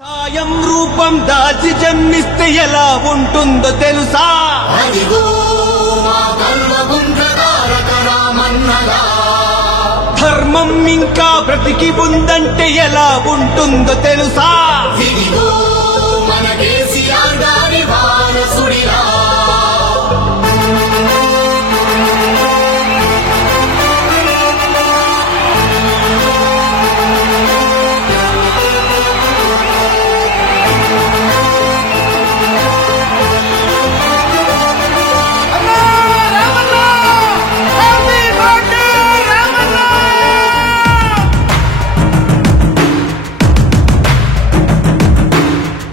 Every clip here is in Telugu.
సాయం రూపం దాల్చి జన్మిస్తే ఎలా ఉంటుందో తెలుసా? ధర్మం ఇంకా బ్రతికి ఉందంటే ఎలా ఉంటుందో తెలుసా?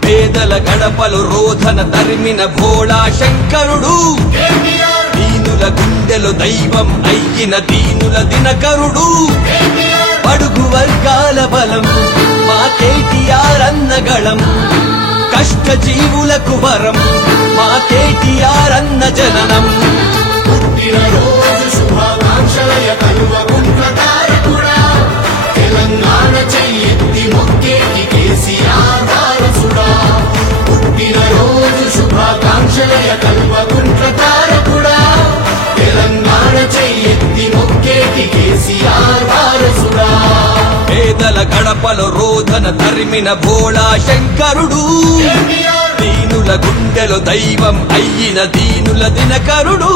పేదల గడపలు రోధన తరిమిన భోళా శంకరుడు, దీనుల గుండెలు దైవం అయ్యిన దీనుల దినకరుడు, పడుగు వర్గాల బలం మా కేటీఆర్ అన్నగళం, కష్ట జీవులకు వరం మా కేటీఆర్ అన్న జననం. శుభాకాంక్షలయ కలువకుంట్ల తారకుడా, తెలంగాణ చెయ్యెత్తి మొక్కేటి కేసీఆర్ వారసుడా. పుట్టినరోజు శుభాకాంక్షలయ కలువకుంట్ల తారకుడా, తెలంగాణ చెయ్యెత్తి మొక్కేటి కేసీఆర్ వారసుడా. పేదల గడపలో రోధన తరిమిన భోళా శంకరుడు, దీనుల గుండెలో దైవం అయ్యిన దీనుల దినకరుడు.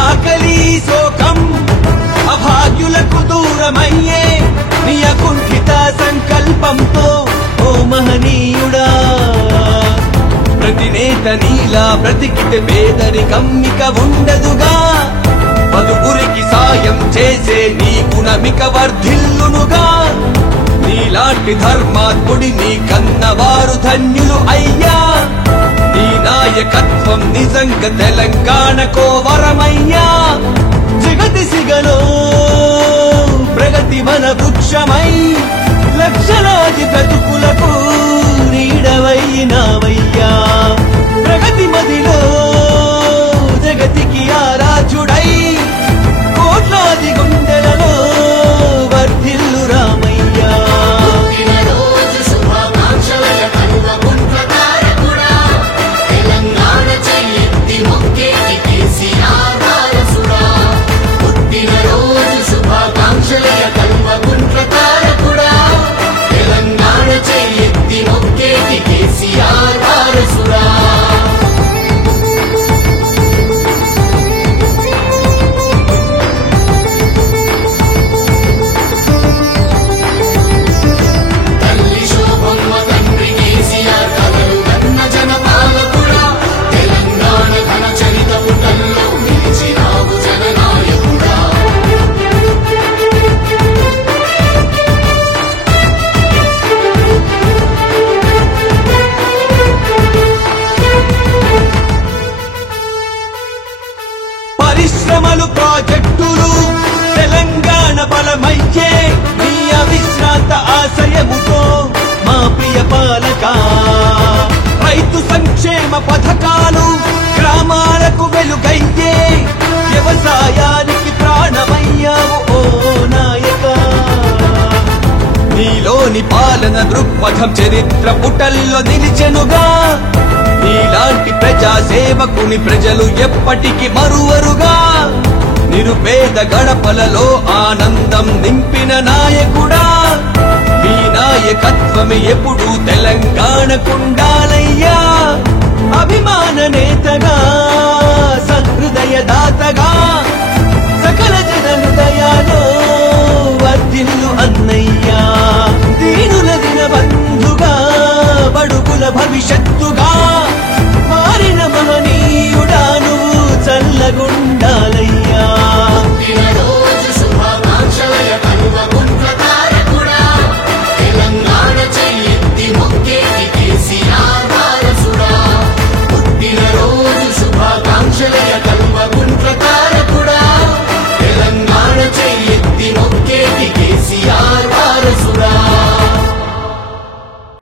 ఆకలి శోకం అభాగ్యులకు దూరమయ్యే నీ అకుంఠిత సంకల్పంతో ఓ మహనీయుడా. ప్రతి నేత నీలా బ్రతికితే పేదరికం ఇక ఉండదుగా, పదుగురికి సాయం చేసే నీ గుణమిక వర్ధిల్లునుగా. నీలాంటి ధర్మాత్ముడి నీ కన్నవారు ధన్యులు అయ్యా. నీ నాయకత్వం నిజంగా తెలంగాణకో వరమయ్యా. జగతి సిగలో ప్రగతి మన వృక్షమై లక్షలాది బ్రతుకులకు నీడవైనావయ్యా. ప్రగతి మదిలో జగతికి ఆరాధ్యుడై కోట్లాది గుండెలలో వర్ధిల్లు రామయ్యా. పరిశ్రమలు ప్రాజెక్టులు తెలంగాణ బలమయ్యే నీ అవిశ్రాంత ఆశయముతో మా ప్రియ పాలక. రైతు సంక్షేమ పథకాలు గ్రామాలకు వెలుగయ్యే వ్యవసాయానికి ప్రాణమయ్యావు ఓ నాయక. నీలోని పాలన దృక్పథం చరిత్ర పుటల్లో నిలిచెనుగా. నీలాంటి ప్రజా సేవకుని ప్రజలు ఎప్పటికీ మరువరుగా. నిరుపేద గడపలలో ఆనందం నింపిన నాయకుడా మీ నాయకత్వమే ఎప్పుడు తెలంగాణకుండాలయ్యా అభిమాన నేతగా సహృదయ దాతగా సకల జన హృదయాలో వర్ధిల్లు అన్నయ్యా దీనుల దిన బంధుగా బడుగుల భవిష్యత్తుగా మారిన మహనీయుడా నువ్వు చల్లగుండాలి